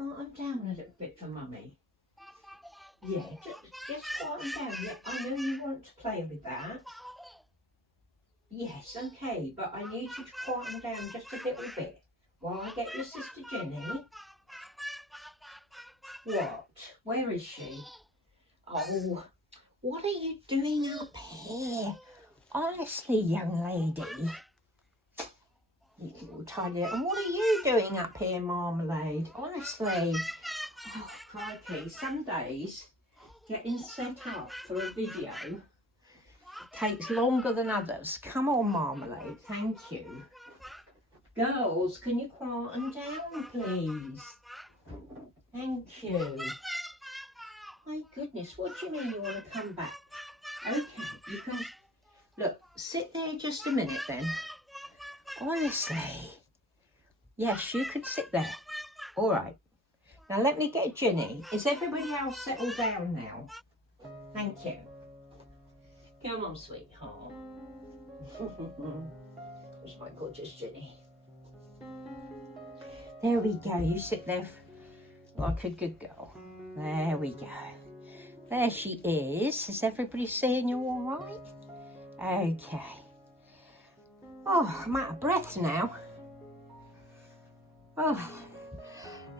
quieten down a little bit for Mummy? Yeah, just quieten down. Yeah, I know you want to play with that. Yes, okay, but I need you to quieten down just a little bit while I get your sister Jenny. What? Where is she? Oh, what are you doing up here? Honestly, young lady. You little tidy. And what are you doing up here, Marmalade? Honestly. Oh, crikey. Some days getting set up for a video takes longer than others. Come on, Marmalade. Thank you. Girls, can you quieten down, please? Thank you. My goodness, what do you mean you want to come back? Okay, you can... Look, sit there just a minute then. Honestly. Yes, you could sit there. All right. Now let me get Ginny. Is everybody else settled down now? Thank you. Come on, sweetheart. Where's my gorgeous Ginny? There we go. You sit there like a good girl. There we go. There she is. Is everybody seeing you all right? Okay. Oh, I'm out of breath now. Oh,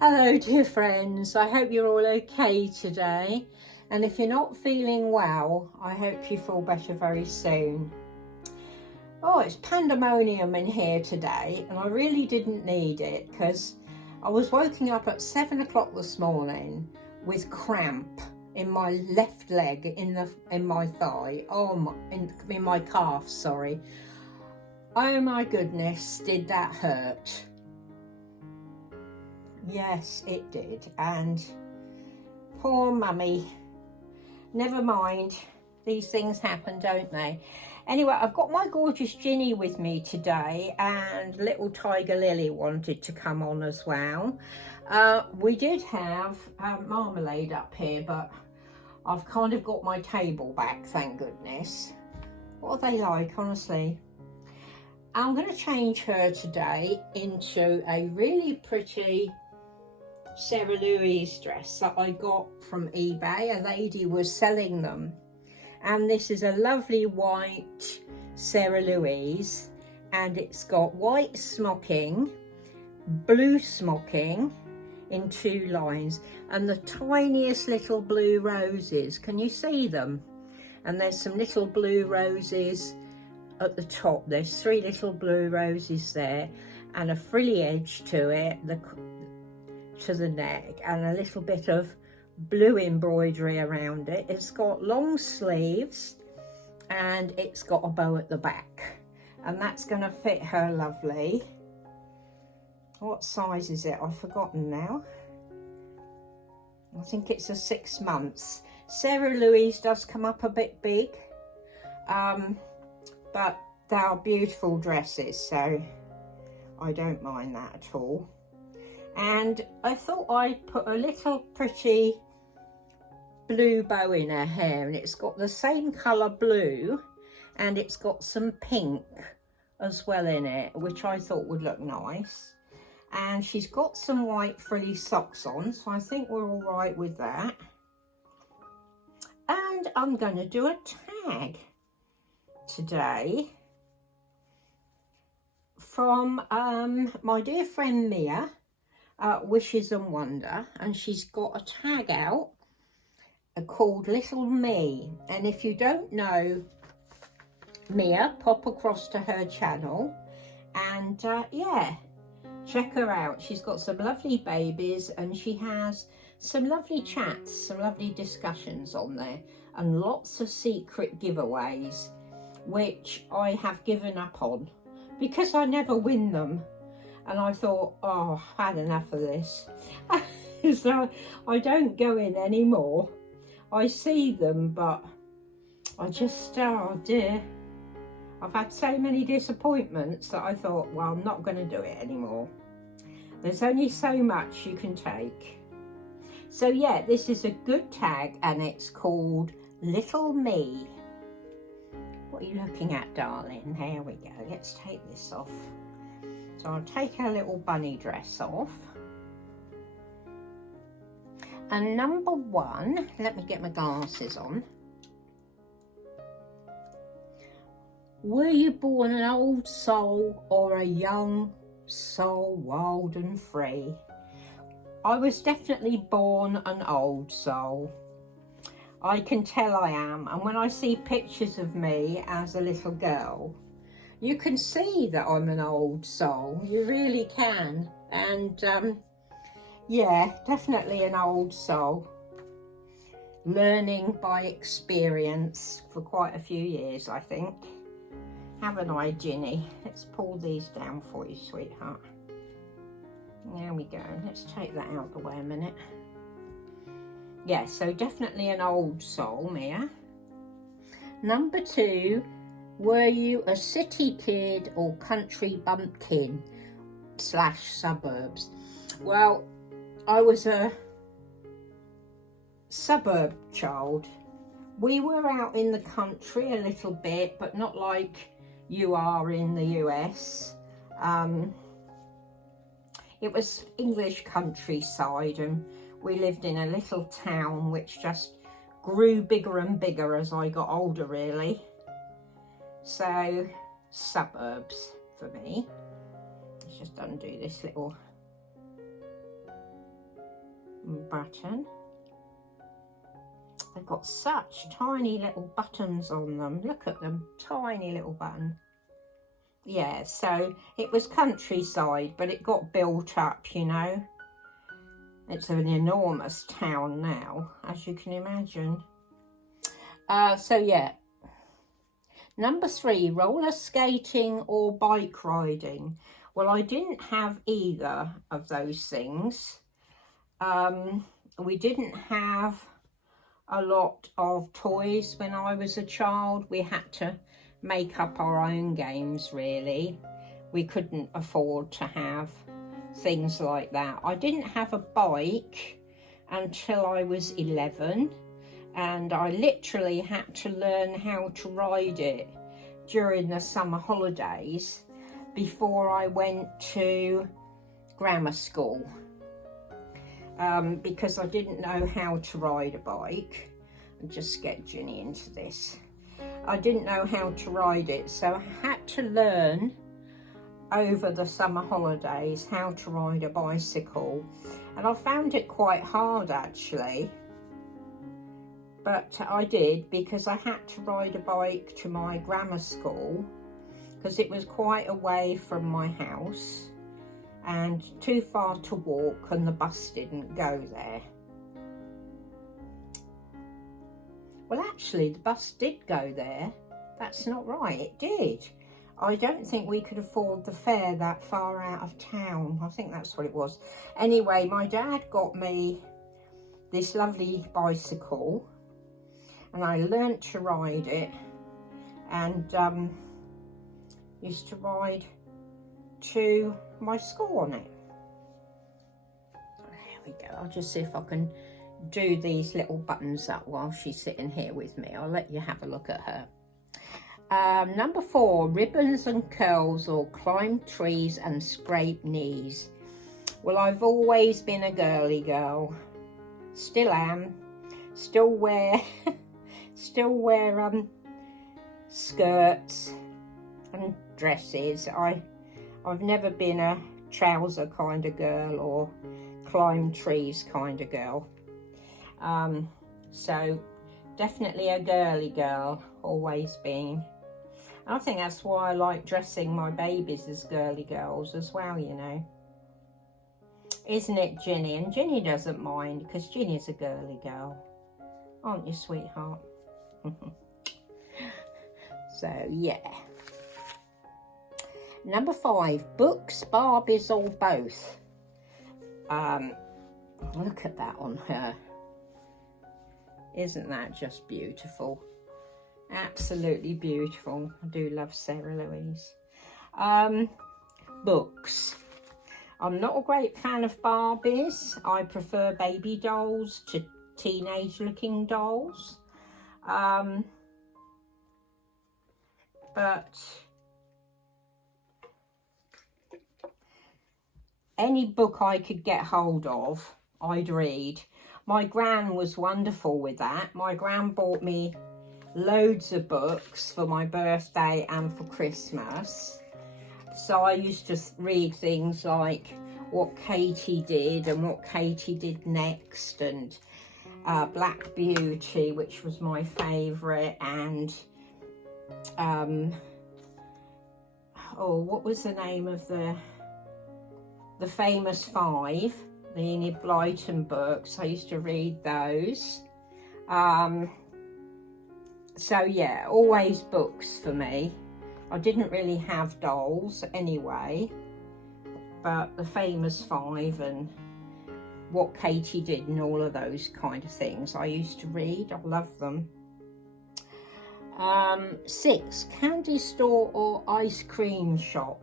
hello, dear friends. I hope you're all okay today. And if you're not feeling well, I hope you feel better very soon. Oh, it's pandemonium in here today, and I really didn't need it because I was waking up at 7 o'clock this morning with cramp in my left leg, in my thigh. Oh, in my calf, sorry. Oh my goodness, did that hurt? Yes, it did. And poor Mummy. Never mind. These things happen, don't they? Anyway, I've got my gorgeous Ginny with me today, and little Tiger Lily wanted to come on as well. We did have Marmalade up here, but I've kind of got my table back, thank goodness. What are they like, honestly? I'm going to change her today into a really pretty Sarah Louise dress that I got from eBay. A lady was selling them, and this is a lovely white Sarah Louise, and it's got white smocking, blue smocking in 2 lines, and the tiniest little blue roses. Can you see them? And there's some little blue roses at the top. There's 3 little blue roses there, and a frilly edge to it, to the neck, and a little bit of blue embroidery around it. It's got long sleeves, and it's got a bow at the back, and that's going to fit her lovely. What size is it? I've forgotten now. I think it's a 6 months. Sarah Louise does come up a bit big, but they are beautiful dresses, so I don't mind that at all. And I thought I'd put a little pretty blue bow in her hair, and it's got the same colour blue, and it's got some pink as well in it, which I thought would look nice. And she's got some white frilly socks on, so I think we're all right with that. And I'm going to do a tag today from my dear friend Mia, Wishes and Wonder, and she's got a tag out called Little Me. And if you don't know Mia, pop across to her channel and yeah, check her out. She's got some lovely babies, and she has some lovely chats, some lovely discussions on there, and lots of secret giveaways, which I have given up on because I never win them. And I thought, oh, I've had enough of this. So I don't go in anymore. I see them, but I just, oh dear. I've had so many disappointments that I thought, well, I'm not going to do it anymore. There's only so much you can take. So yeah, this is a good tag, and it's called Little Me. What are you looking at, darling? There we go. Let's take this off. So I'll take her little bunny dress off. And number 1, let me get my glasses on. Were you born an old soul or a young soul, wild and free? I was definitely born an old soul. I can tell I am. And when I see pictures of me as a little girl, you can see that I'm an old soul. You really can. And yeah, definitely an old soul. Learning by experience for quite a few years, I think. Haven't I, Ginny? Let's pull these down for you, sweetheart. There we go. Let's take that out of the way a minute. Yeah, so definitely an old soul, Mia. Number 2, were you a city kid or country bumpkin / suburbs? Well, I was a suburb child. We were out in the country a little bit, but not like you are in the US. It was English countryside, and we lived in a little town which just grew bigger and bigger as I got older, really. So, suburbs for me. Let's just undo this little button. They've got such tiny little buttons on them. Look at them, tiny little button. Yeah, so it was countryside, but it got built up, you know. It's an enormous town now, as you can imagine. So yeah. Number 3, roller skating or bike riding. Well, I didn't have either of those things. We didn't have a lot of toys when I was a child. We had to make up our own games, really. We couldn't afford to have things like that. I didn't have a bike until I was 11, and I literally had to learn how to ride it during the summer holidays before I went to grammar school, because I didn't know how to ride a bike. I'll just get Ginny into this. I didn't know how to ride it, so I had to learn over the summer holidays how to ride a bicycle, and I found it quite hard actually, but I did, because I had to ride a bike to my grammar school because it was quite away from my house and too far to walk, and the bus didn't go there. Well, actually, the bus did go there. That's not right, it did. I don't think we could afford the fare that far out of town. I think that's what it was. Anyway, my dad got me this lovely bicycle, and I learnt to ride it, and used to ride to my school on it. There we go. I'll just see if I can do these little buttons up while she's sitting here with me. I'll let you have a look at her. Number 4, ribbons and curls or climb trees and scrape knees. Well, I've always been a girly girl. Still am. Still wear skirts and dresses. I've never been a trouser kind of girl or climb trees kind of girl. So definitely a girly girl, always been. I think that's why I like dressing my babies as girly girls as well, you know. Isn't it, Ginny? And Ginny doesn't mind, because Ginny's a girly girl. Aren't you, sweetheart? So, yeah. Number 5, books, Barbies or both. Look at that on her. Isn't that just beautiful? Absolutely beautiful. I do love Sarah Louise. Books. I'm not a great fan of Barbies. I prefer baby dolls to teenage looking dolls. But any book I could get hold of, I'd read. my gran was wonderful with that. My gran bought me loads of books for my birthday and for Christmas. So I used to read things like what Katie did and what Katie did next, and Black Beauty, which was my favourite, and oh, what was the name of the Famous Five, the Enid Blyton books. I used to read those. So yeah, always books for me. I didn't really have dolls anyway, but the Famous Five and what Katie did and all of those kind of things I used to read. I love them. 6, candy store or ice cream shop.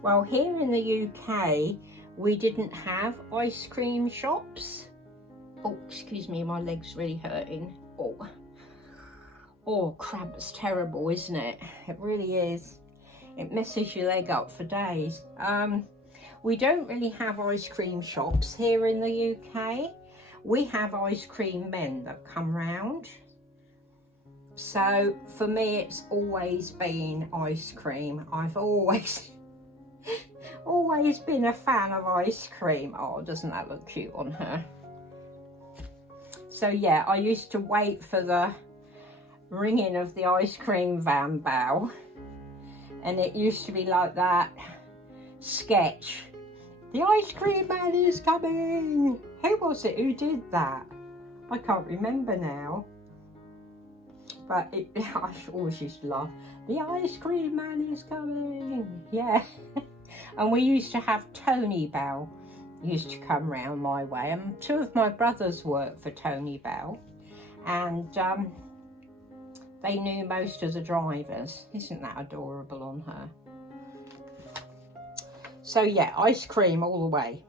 Well, here in the UK, we didn't have ice cream shops. Oh, excuse me, my leg's really hurting. Oh, crap, it's terrible, isn't it? It really is. It messes your leg up for days. We don't really have ice cream shops here in the UK. We have ice cream men that come round. So for me, it's always been ice cream. I've always been a fan of ice cream. Oh, doesn't that look cute on her? So yeah, I used to wait for the ringing of the ice cream van bell, and it used to be like that sketch, the ice cream man is coming. Who was it who did that? I can't remember now, but I always used to laugh. The ice cream man is coming. Yeah. And we used to have Tony Bell used to come round my way, and 2 of my brothers worked for Tony Bell, and they knew most of the drivers. Isn't that adorable on her? So yeah, ice cream all the way.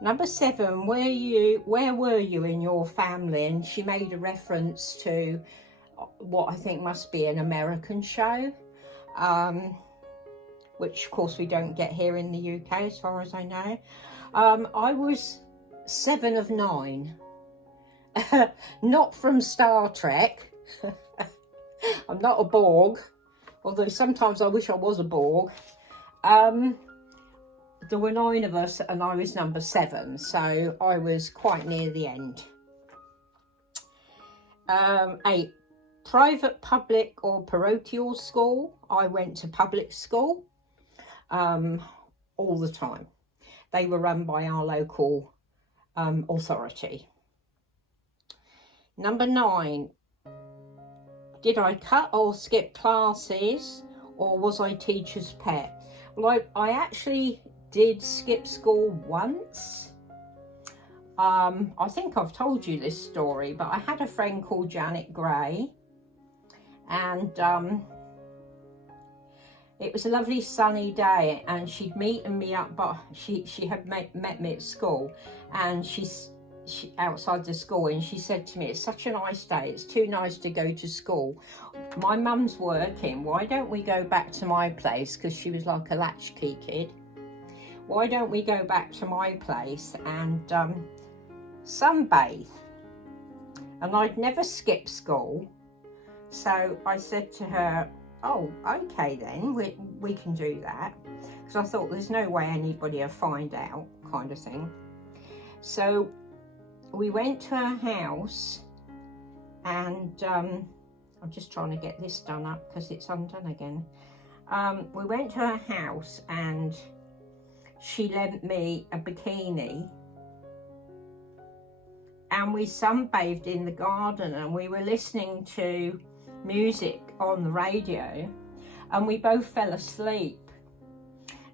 Number 7, where were you in your family? And she made a reference to what I think must be an American show, which of course we don't get here in the UK as far as I know. I was 7 of 9. Not from Star Trek. I'm not a Borg, although sometimes I wish I was a Borg. There were 9 of us and I was number 7, so I was quite near the end. 8, private, public or parochial school. I went to public school all the time. They were run by our local authority. Number 9, did I cut or skip classes, or was I teacher's pet? Well, I actually did skip school once. I think I've told you this story, but I had a friend called Janet Gray, and it was a lovely sunny day, and she'd meeting me up, but she had met me at school, and she outside the school, and she said to me, it's such a nice day, it's too nice to go to school. My mum's working, why don't we go back to my place? Because she was like a latchkey kid. Why don't we go back to my place and sunbathe? And I'd never skipped school, so I said to her, oh, okay then, we can do that. Because I thought there's no way anybody will find out, kind of thing. So we went to her house, and I'm just trying to get this done up because it's undone again. We went to her house and she lent me a bikini, and we sunbathed in the garden, and we were listening to music on the radio, and we both fell asleep.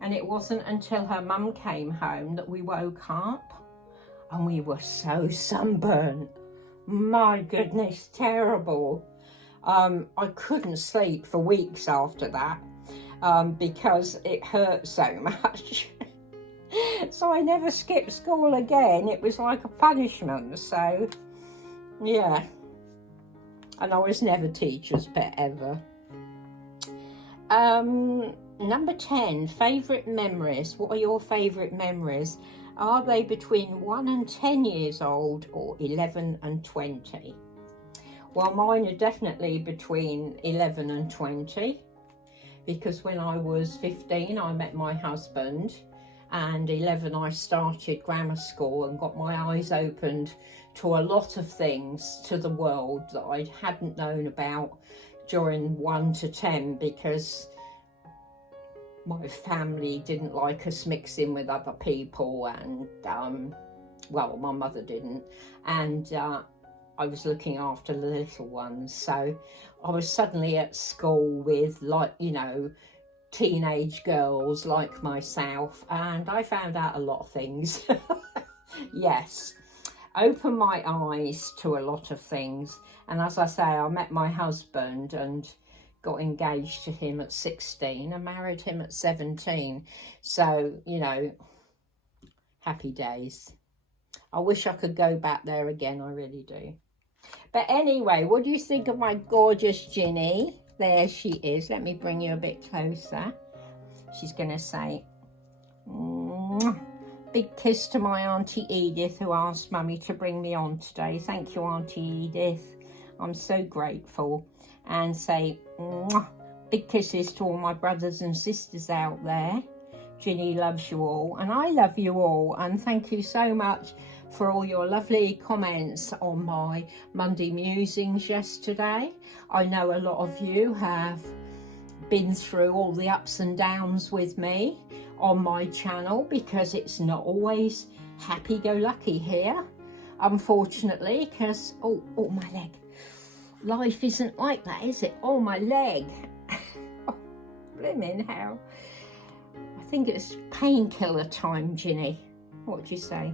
And it wasn't until her mum came home that we woke up, and we were so sunburnt. My goodness, terrible. I couldn't sleep for weeks after that because it hurt so much. So I never skipped school again. It was like a punishment. So yeah, and I was never teacher's pet ever. Number 10, favourite memories. What are your favourite memories? Are they between 1 and 10 years old or 11 and 20? Well, mine are definitely between 11 and 20, because when I was 15, I met my husband, and 11, I started grammar school and got my eyes opened to a lot of things, to the world that I hadn't known about during 1 to 10, because my family didn't like us mixing with other people, and well, my mother didn't, and I was looking after the little ones, so I was suddenly at school with, like, you know, teenage girls like myself, and I found out a lot of things. Yes, opened my eyes to a lot of things, and as I say, I met my husband and got engaged to him at 16 and married him at 17. So, you know, happy days. I wish I could go back there again, I really do. But anyway, what do you think of my gorgeous Ginny? There she is. Let me bring you a bit closer. She's going to say, mwah. Big kiss to my Auntie Edith, who asked Mummy to bring me on today. Thank you, Auntie Edith. I'm so grateful. And say, mwah. Big kisses to all my brothers and sisters out there. Ginny loves you all, and I love you all. And thank you so much for all your lovely comments on my Monday musings yesterday. I know a lot of you have been through all the ups and downs with me on my channel, because it's not always happy-go-lucky here, unfortunately, because, oh, my leg. Life isn't like that, is it? Oh, my leg. Oh, blimmin' hell. I think it's painkiller time, Ginny. What do you say?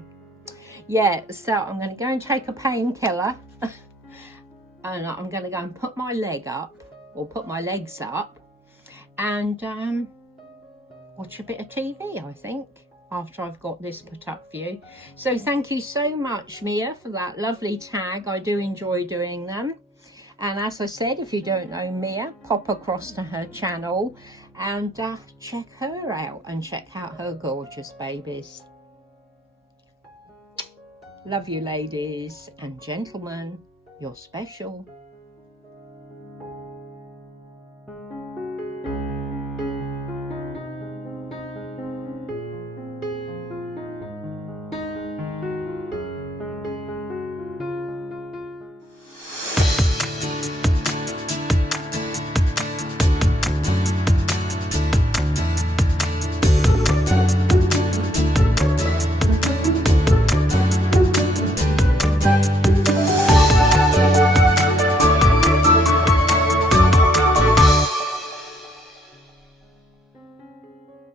Yeah, so I'm going to go and take a painkiller, and I'm going to go and put my leg up, or put my legs up, and watch a bit of TV, I think, after I've got this put up for you. So thank you so much, Mia, for that lovely tag. I do enjoy doing them. And as I said, if you don't know Mia, pop across to her channel and check her out, and check out her gorgeous babies. Love you, ladies and gentlemen. You're special.